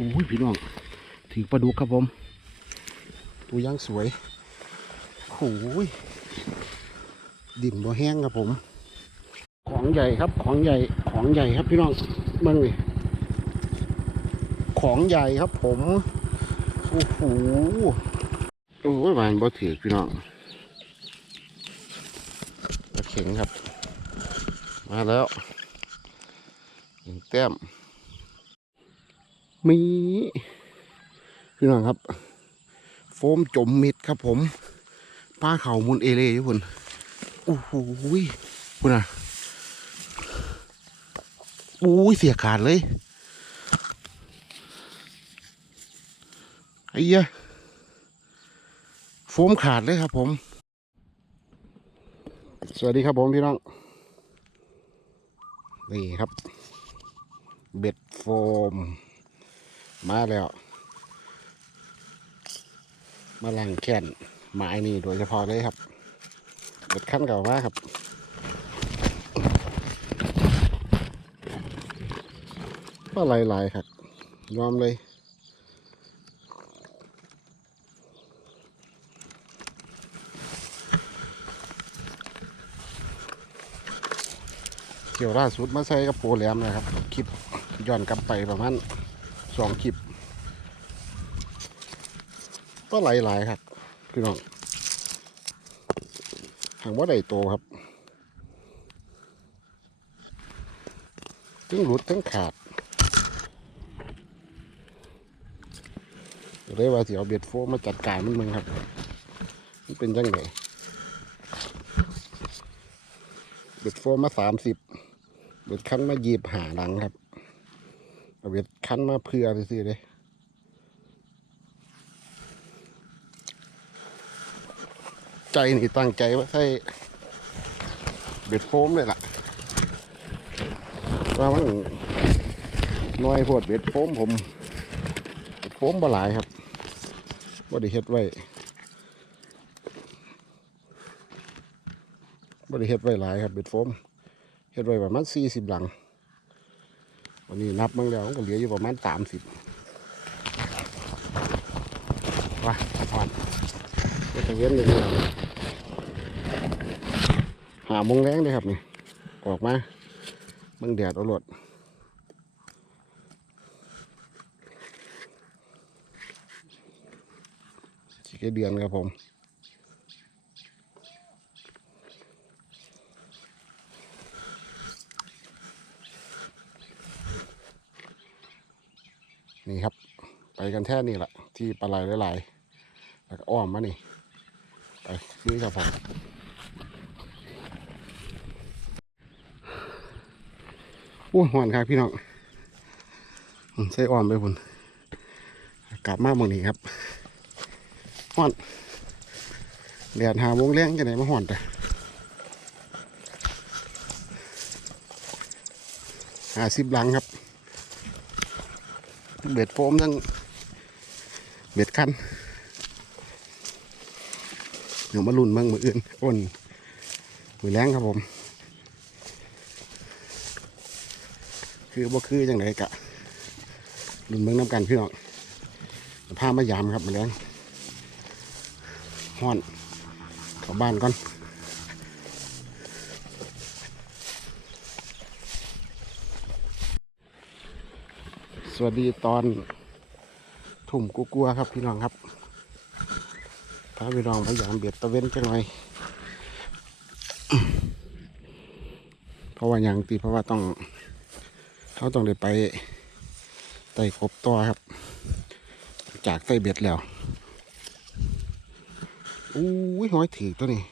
โอ้ยพี่น้องถือปลาดุกครับผม ตัวย่างสวยโอ้ยดิ่มบ่แห้งครับผม ของใหญ่ครับของใหญ่ของใหญ่ครับพี่น้องเบิ่งของใหญ่ครับผมโอ้โหโอ้ยวานบ่ถือพี่น้องเข็งครับ มาแล้วหนึ่งแต้ม มีพี่น้องครับ โฟมจมมิดครับผมป้าเขามุนเอเล่อยู่พุ่นโอ้โหพุ่นอะอุ้ยเสียขาดเลยไอ้เหี้ยโฟมขาดเลยครับผม สวัสดีครับผมพี่น้อง นี่ครับ เบ็ดโฟม มาแล้ว มาลังแค้นไม้นี่โดยเฉพาะเลยครับเบ็ดขั้นเก่ามากครับก็หลายๆครับยอมเลยเกี่ยวล่าสุดมาใส่กับโปรแหลมนะครับ คลิปย้อนกลับไปประมาณ สองคลิปก็หลายๆครับพี่น้องหางว่าใดโตครับทั้งหลุดทั้งขาดเลยว่าสิเอาเบ็ดโฟมมาจัดการมันมึงครับ มันเป็นยังไงเบ็ดโฟมมาสามสิบเบ็ดคันมายีบหาหลังครับเอาเบ็ด คันมาเพื่อซื้อๆเลยใจนี่ตั้งใจว่าใส่เบ็ดโฟมเลยล่ะว่ามันน้อยโพดเบ็ดโฟมผมโฟมบหลายครับว่ได้เฮ็ดไว้ว่ได้เฮ็ดไว้หลายครับเบ็ดโฟมเฮ็ดไว้ประมาณสี่สิบหลัง วันนี้นับมั้งแล้วมันก็เหลืออยู่ประมาณสามสิบว้าอ่อนก็จะเว้นเลยนี่หามงแรงเลยครับนี่ ออกมาเบิ่งแดดเอารวดสิแค่เดือนครับผม นี่ครับ ไปกันแท่นี่แหละที่ปลาไหลหลายๆแล้วก็อ้อมมานี่ ไปนี่ครับผมโอ้หอนครับพี่น้องอืมใส่อ้อมไปพุ่นกลับมาเมืองนี้ครับหอนแดดหาโมงแรงจะไหนมาหอนแต่หาสิบหลังครับ เบ็ดโฟมทั้งเบ็ดคันเดี๋ยวมาลุ่นเมืองมืออื่นอ้นมือแรงครับผม คือบ่คือจังไดกะรุ่นเมืองน้ำกันพี่น้องพามายามครับมาแล้วห้อนเข้าบ้านก่อน วัสดีตอนทุ่มกัวๆครับพี่น้องครับพาพี่น้องพยายามเบียดตะเว้นจังหน่อยเพราะว่าอย่างตีเพราะว่าต้องเขาต้องได้ไปไต่ครบตัวครับ จากไต่เบ็ดแล้วอู้ยหอยถือตัวนี้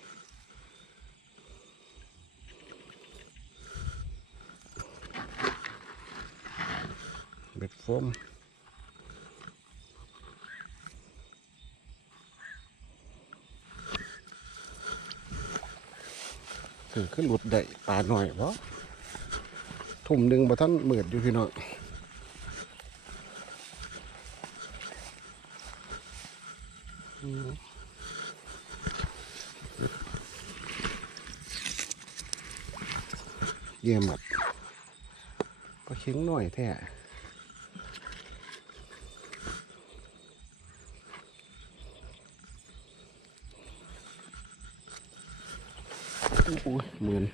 เบ็ดโฟมถือขึ้นหลุดได้ปลาหน่อยเพราะทุ่มหนึ่งบ่ท่านเหมือดอยู่พี่น้องเยี่ยมหมดก็เข็งหน่อยแท้ อ้ยเหมือน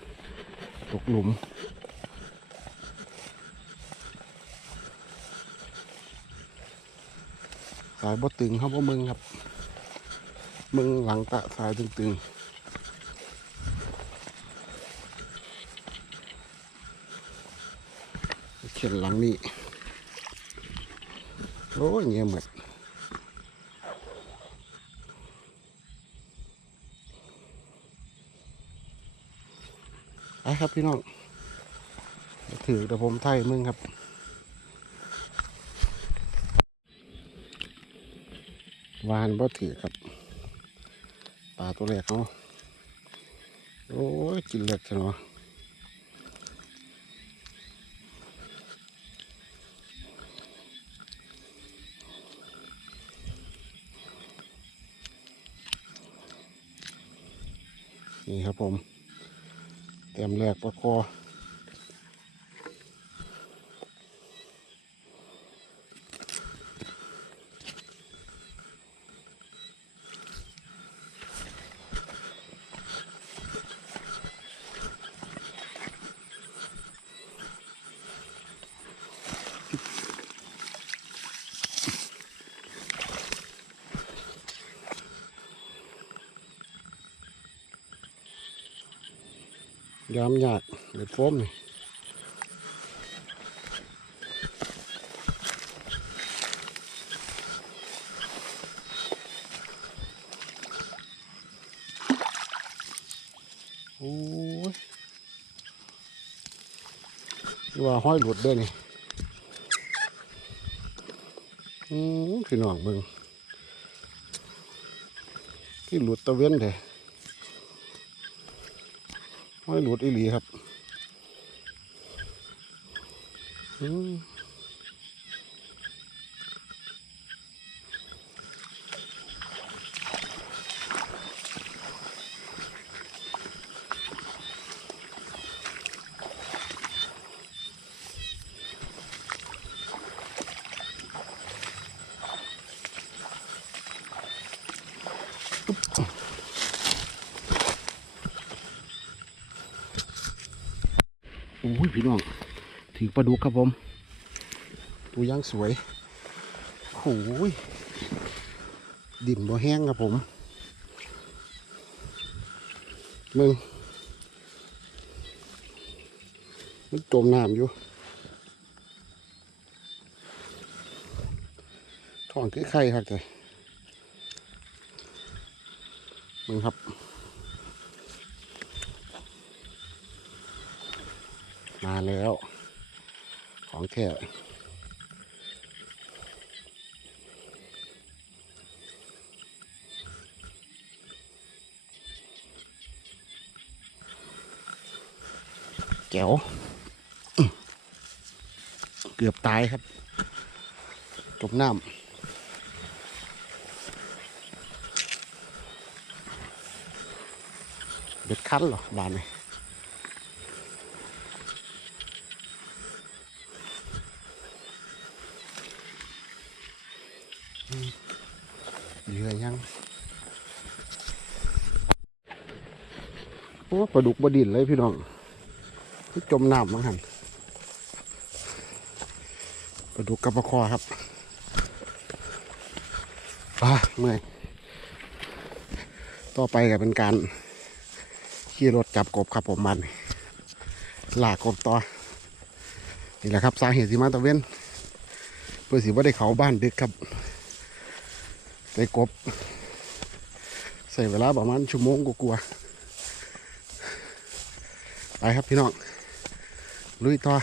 ตกหลุม สายบ่ตึงครับว่ามึงครับ มึงหลังตะสายตึงๆเขียนหลังนี่โอ้ยเงี้ยเหมือน ครับพี่น้องถือเดี๋ยวผมไทยมึงครับวานบ่ถือครับปลาตัวแรกเขาโอ้ยกินเล็กจังวะนี่ครับผม เต็มแรกประคอ ย้ำยากเด็ดโฟมนี่โอ้ยนี่ว่าห้อยหลุดด้วยนี่อืมพี่น้องเบิ่งที่หลุดตะเว้นเด้ ห้อยหลุดอีหลีครับอืม โอ้ยพี่น้องถือปลาดุกครับผม ตัวย่างสวยโอ้ยดิ่มบ่แห้งครับผมมึงมันจมน้ำอยู่ท้องคือไข่ครับเลยมึงครับ มาแล้ว ของแท้แจ๋วอื้อเกือบตายครับจมน้ำเบ็ดคั้นหรอบานนี้ เหยื่อยัง โอ้ ปลาดุกบดินเลยพี่น้องจมน้ำมั้งหันปลาดุกกับปลาคอครับอ่าเมื่อยต่อไปก็เป็นการขี่รถจับกบครับผมมันลากกบต่อนี่แหละครับสาเหตุที่มาตะเวนเพื่อสิว่าได้เขาบ้านดึกครับได้กบ ใส่เวลาประมาณชั่วโมงกว่า ไปครับพี่น้อง ลุยต่อ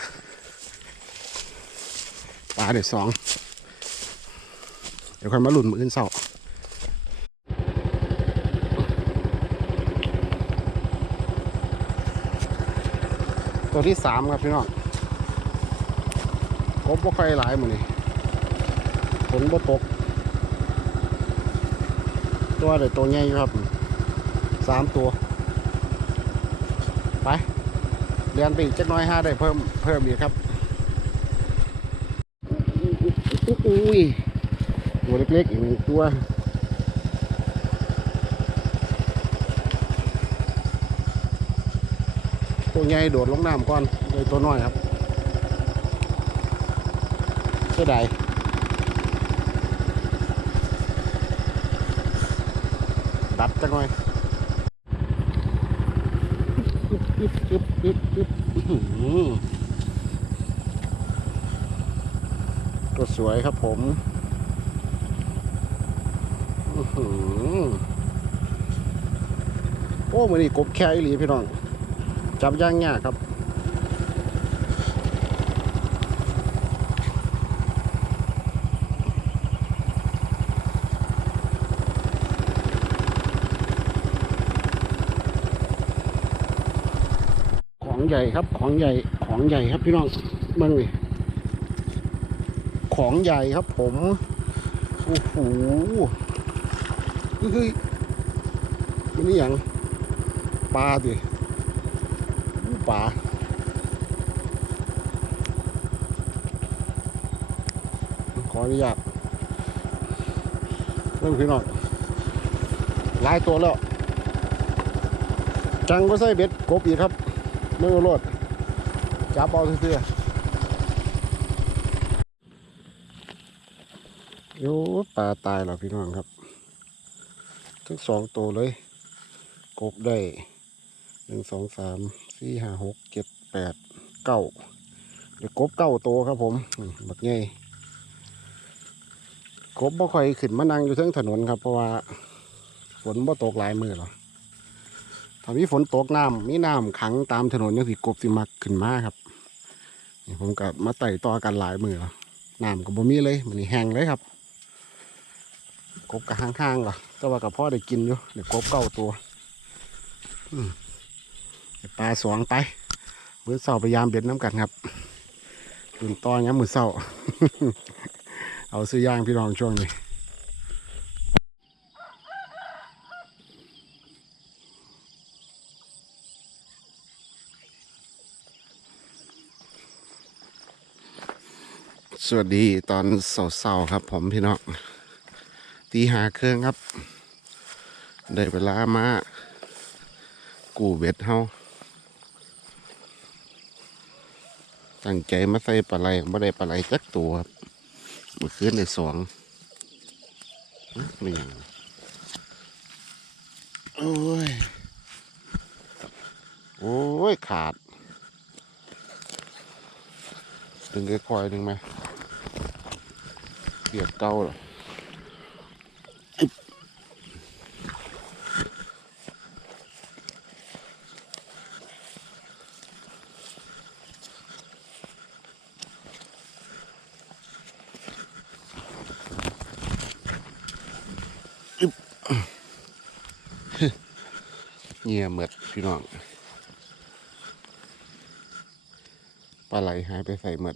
ปลาเด็ดสอง เดี๋ยวค่อยมาหลุนมืออื่นเสาตัวที่สามครับพี่น้องกบบ่ค่อยหลายหมือนี่ฝนบ่ตก ตัวเดี๋ยวตัวใหญ่ครับสามตัว ไป เรียนไปอีกจักหน้อยห้าได้เพิ่มเพิ่มอีกครับอุ้ยตัวเล็กๆอีกหนึ่งตัวตัวใหญ่โดดลงน้ำก่อนเลยตัวน้อยครับเสียดายดัดจังหน่อยอึ๊ บอึ๊บอึ๊บอึ๊บอื้อหือตัวสวยครับผมอื้อหือโอ้มือนี่กบแค่อีหลีพี่น้องจับย่างยากครับ ของใหญ่ครับ ของใหญ่ ของใหญ่ครับพี่น้องเบิ่งนี่ของใหญ่ครับผม โอ้โหเฮ้ยมันนี่อย่างปลาดิปลาขออนุญาตเรื่องพี่น้องหลายตัวแล้ว จังก็ใส่เบ็ดกบอีกครับ มือรถจับเอาเสื้อโอ้ปลาตายแล้วพี่น้องครับ ทั้งสองตัวเลย กบได้หนึ่งสองสามสี่ห้าหกเจ็ดแปดเก้าเดี๋ยวกบเก้าตัวครับผมอืมบักใหญ่กบบ่ค่อยขึ้นมานั่งอยู่เทิงถนนครับ เพราะว่าฝนบ่ตกหลายมือหรอ ถ้ามีฝนตกน้ำมีน้ำขังตามถนนยังสิกบสิมักขึ้นมาครับนี่ผมก็มาไต่ต่อกันหลายมือแล้วน้ำก็บ่มีเลยมันนี่แห้งเลยครับ กบกับห้างๆก่ะแต่ว่ากับพ่อได้กินอยู่เดี๋ยวกบเก้าตัวอืมเดี๋ยวปลาสวงไปมือเศร้าพยายามเบ็ดน้ำกันครับตื่นตอนย้ำมือเศร้าเอาซื้อย่างพี่น้องช่วงนี้ สวัสดีตอนเสาร์ๆครับ ผมพี่น้องตีหาเครื่องครับ ได้เวลามา กูเบ็ดเฮาตั้งใจมาใส่ปลาไหลไม่ได้ปลาไหลจักตัวครับเมื่อคืนได้สองอ๊ะไม่ยังโอ้ย โอ้ย ขาดดึงค่อยๆดึงไหม เกียดเก่าหรอเงียเหมือดพี่น้องปลาไหลหายไปใส่เหมด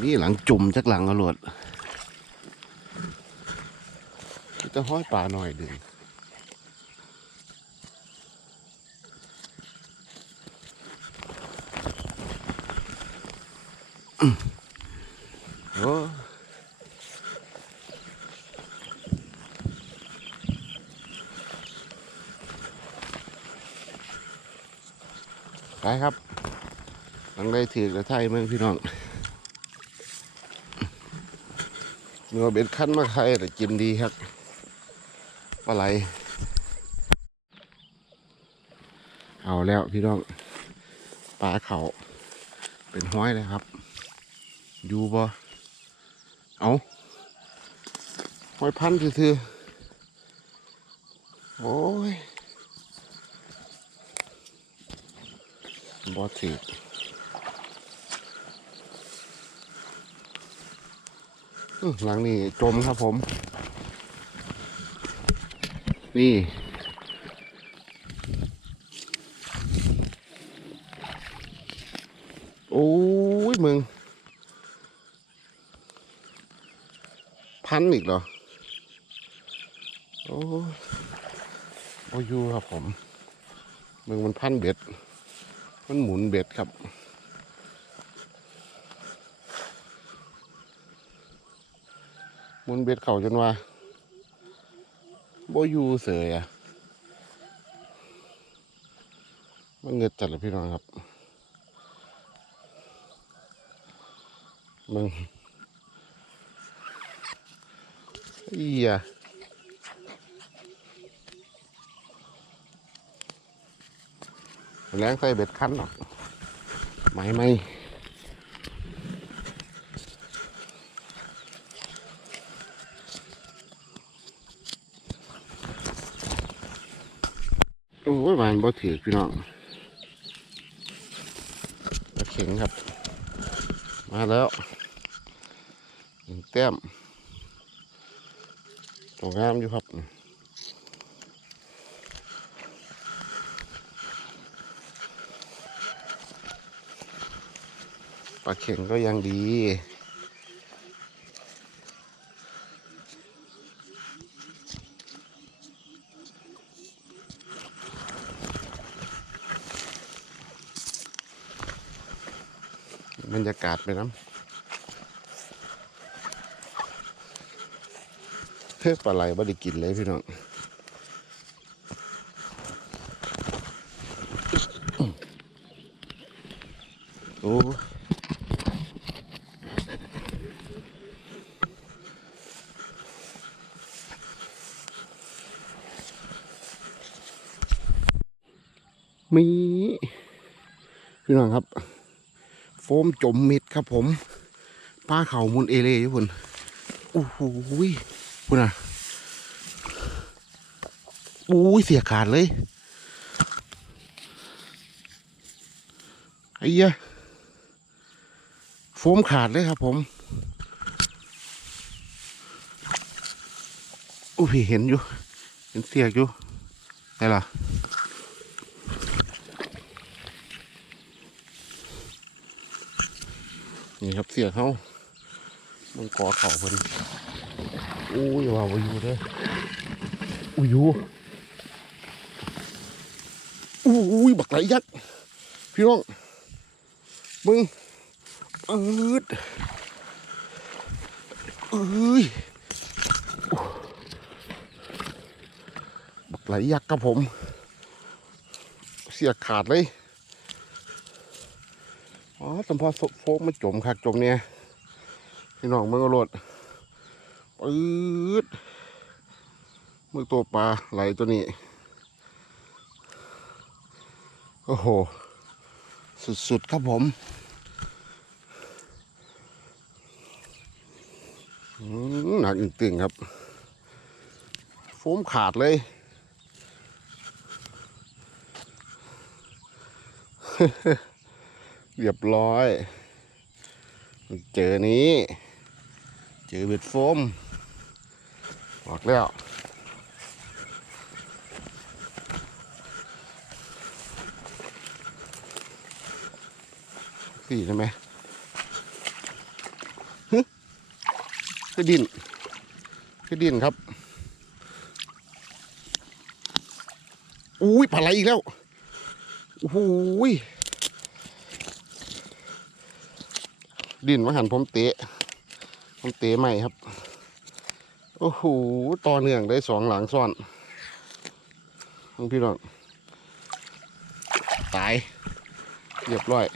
มี หลังจุ่มจากหลังอาโหลดจะห้อยปลาหน่อยดึงโอ้ไปครับหลังได้ถือกระไทยเมืองพี่น้อง เนื้อเบ็ดขั้นมาไข่แต่กินดีครับปลาไหล เอาแล้วพี่น้องปลาเขาเป็นห้อยเลยครับดูบ่เอาห้อยพันคือโอ้ยบ่ถือ อื้อ หลังนี่จมครับผม นี่ โอ้ยมึง พันอีกเหรอ โอ้ยโอ้ยูครับผม มึงมันพันเบ็ด มันหมุนเบ็ดครับ มุนเบ็ดเข่าจนว่าโบยูเสยอะมันเงิดจัดเลยพี่น้องครับมึงอีอะแรงใส่เบ็ดคั้นหรอกไม่ไม่ โอ้ยมันบ่ถือพี่น้องปลาเข็งครับ มาแล้วหนึ่งแต้มตัวงามอยู่ครับปลาเข็งก็ยังดี บรรยา กาศไปน้ำเทปลาไหลบ่ได้กินเลยพี่น้องโอ้มีพี่น้องครับ โฟมจมมิดครับผมป้าเขามุนเอเล่อยู่พุ่นโอ้โหพุ่นอะอุ้ยเสียขาดเลยไอ้ยะโฟมขาดเลยครับผมอุ้ยเห็นอยู่ เห็นเสียกอยู่ได้ล่ะ นี่ครับเสียเขามันกอเข่าเพิ่นอู้ยว่าบ่อยู่เด้ออู้อยู่อู้อุ้ยบักไหลยักษ์พี่น้องมึงอืดเอ้ยอู้บักไหลยักษ์ครับผม เสียขาดเลยอ๋อสั มพอโฟกมันจมคักจมเนี่ยพี่น้องมึงก็โหลดปื๊ดมือตัวปลาไหลตัวนี้ โอ้โห สุดๆครับผมหนักจริงๆครับ โฟมขาดเลยเเรียบร้อย เจอนี้ เจอเบ็ดโฟมออกแล้วสี่ใช่ไหมฮึคือดินคือดินครับ อุ้ยปลาไหลอีกแล้วโอ้ย ดินมาหันผมเตะ ผมเตะใหม่ครับ โอ้โหต่อเนื่องได้สองหลังซ้อนน้องพี่น้องตายเรียบร้อย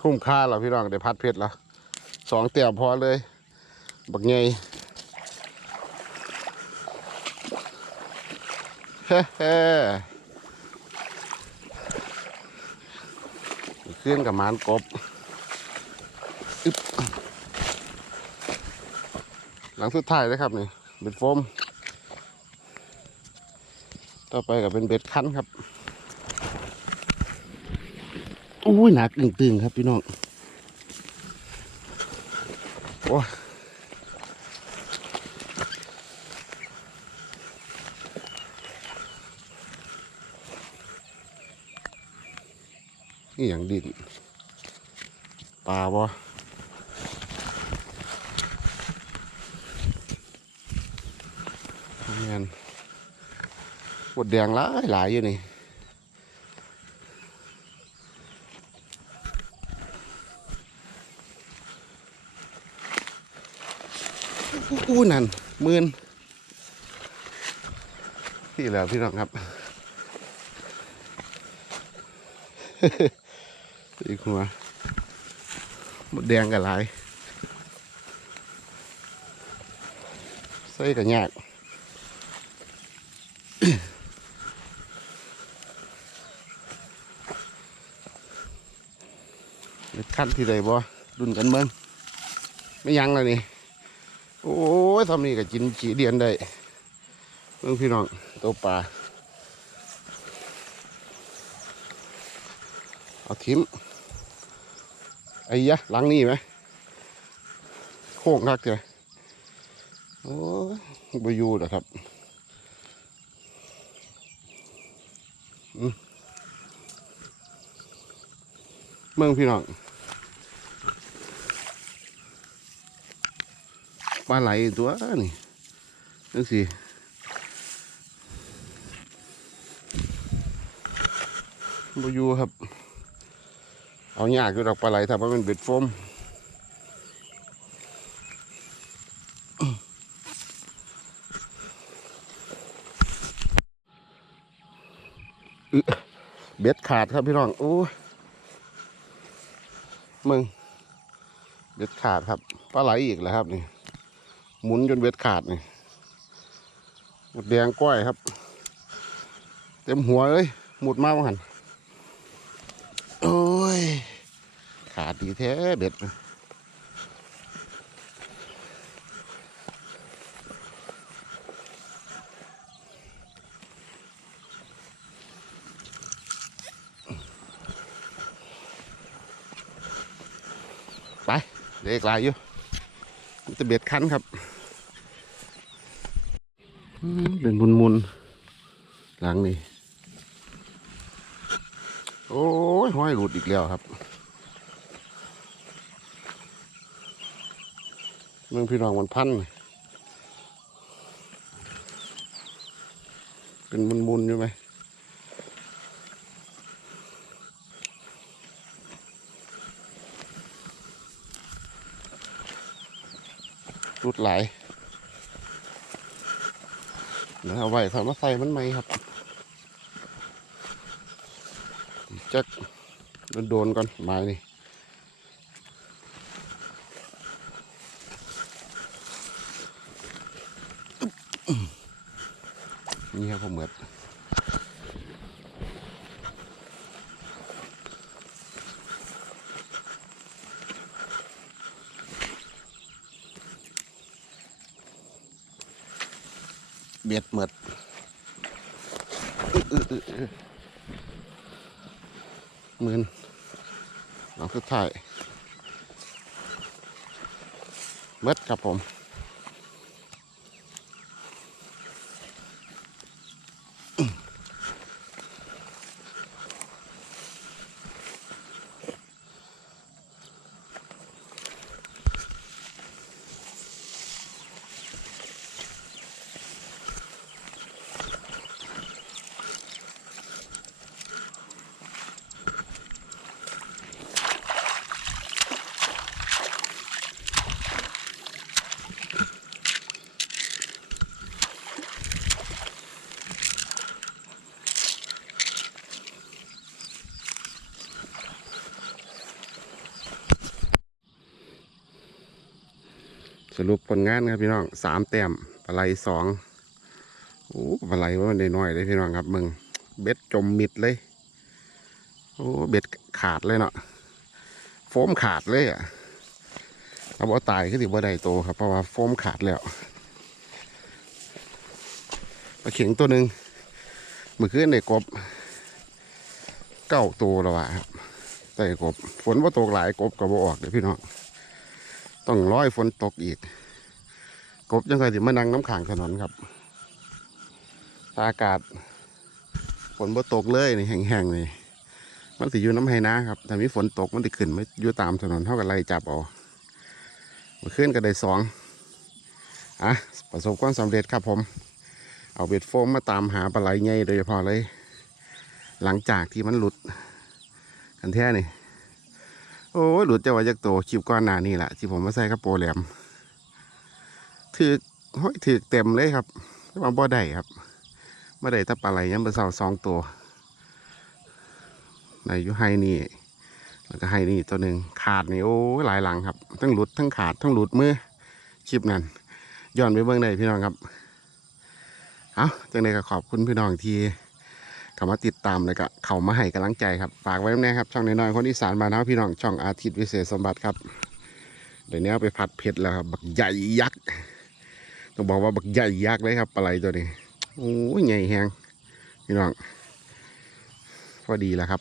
คุ้มค่าแล้วพี่น้องได้พัดเพชรแล้วสองเตี่ยพอเลย บักไง เฮ้เฮ้ ขึ้นกับมานกบอึบหลังสุดท้ายเลยครับนี่เบ็ดโฟม ต่อไปก็เป็นเบ็ดคั้นครับ อุ้ยหนักตึงๆครับพี่น้อง นี่อย่างดินปลาบ่แมนหมดแดงหลายหลายอยู่นี่อู้นั่นหมื่นพี่แล้วพี่น้องครับ อีกหัวหมดแดงกันหลายใส่กันยากเด็ดขั้นที่ใดบ่ดุนกันเมืองไม่ยั้งแล้วนี่ โอ้ยทำนี่ก็กินจีเดียนได้เมื่อพี่น้องตัวปลาเอาทิ้ม ไอ้ยะหลังนี่ไหมโค้งคักเจ้ะโอ้ยบอยู่เหรอครับเมืองพี่น้องปลาไหลตัวนี่นั่นสิบอยู่ครับ เอายากอยู่ดอกปลาไหลถ้ามันเป็นเบ็ดโฟมเบ็ดขาดครับพี่น้องโอ้มึง เบ็ดขาดครับปลาไหลอีกแล้วครับนี่หมุนจนเบ็ดขาดนี่หมดแดงก้อยครับ เต็มหัวเลยหมุดมากหันโอ้ย ขา ดีแท้เบ็ดไปเด็กลายอยู่มันจะเบ็ดคันครับเป็นมุนมุนหลังนี่ โอ้ยห้อยหลุดอีกแล้วครับ เมืองพี่น้องมันพัน เป็นมุนมุนอยู่ไหมรุดหลายเดี๋ยวเอาไว้ค่อยมาใส่มันไหมครับจักโดนก่อนไม้นี่ ครับผมเหมือนเบียดเหมือดอื้ออื้อาคือหมืนหลังสุดท้ายเบิดครับผม รุปผลงานครับพี่น้องสามแต้มปลาไหลสองโอ้ปลาไหลว่ามันได้น้อยเลยพี่น้องครับมึงเบ็ดจมมิดเลยโอ้เบ็ดขาดเลยเนาะโฟมขาดเลยอะเราบอกตายคือติบ่ได้โตครับเพราะว่าโฟมขาดแล้วปลาเข็งตัวหนึ่งมื่อคืนได้กบเก้าตัวแล้วอะครับแต่กบฝนว่าตกหลายกบก็บ่ออกเดี๋ยวพี่น้อง ต้องร้อยฝนตกอีก กบยังไงถึงมานั่งน้ำขังถนนครับถ้าอากาศฝนบ่ตกเลยนี่แห้งๆนี่มันสิอยู่น้ำไห้นะครับแต่มีฝนตกมันสิขึ้นไมาอยู่ตามถนนเท่ากับไล่จับเอาเมื่อคืนก็ได้สองอะประสบความสำเร็จครับผม เอาเบ็ดโฟมมาตามหาปลาไหลใหญ่โดยเฉพาะเลย หลังจากที่มันหลุดกันแท้นี่ โอ้ยหลุดจะว่าจากโตคลิปก้อนหนานี่แหละที่ผมมาใส่กระโปรงแหลมถือห้อยถือเต็มเลยครับแต่ว่าบ่ได้ครับบ่ได้แตะปลาไหลยังเป็นเสาสองตัวในยุไฮนี่แล้วก็ไฮนี่ตัวหนึ่งขาดนี่โอ้หลายหลังครับทั้งหลุดทั้งขาดทั้งหลุดมือคลิปนั้นย้อนไปเบื้องใดพี่น้องครับ เอาจังใดก็ขอบคุณพี่น้องที่ เข้ามาติดตามแล้วก็เข้ามาให้กำลังใจครับฝากไว้แน่ครับช่องน้อยๆคนอีสานมานเท้าพี่น้องช่องอาทิตย์วิเศษสมบัติครับเดี๋ยวนี้เอาไปผัดเผ็ดแล้วครับบักใหญ่ยักษ์ต้องบอกว่าบักใหญ่ยักษ์เลยครับปลาไหลตัวนี้โอ้ยใหญ่แฮงพี่น้องพอดีแล้วครับ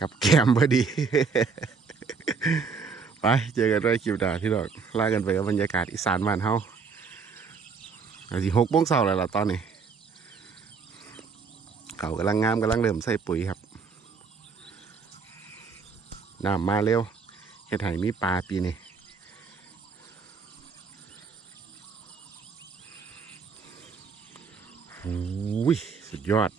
กับแกมพอดีไปเจอกันด้วยคิวดาที่ดอกลากันไปกับบรรยากาศอีสานบ้านเฮาอาทิหกโมงเช้าแล้วล่ะตอนนี้ เก่ากำลังงามกำลังเริ่มใส่ปุ๋ยครับน้ำมาเร็วเห็ดไห่มีปลาปีนี้โอ้ยสุดยอด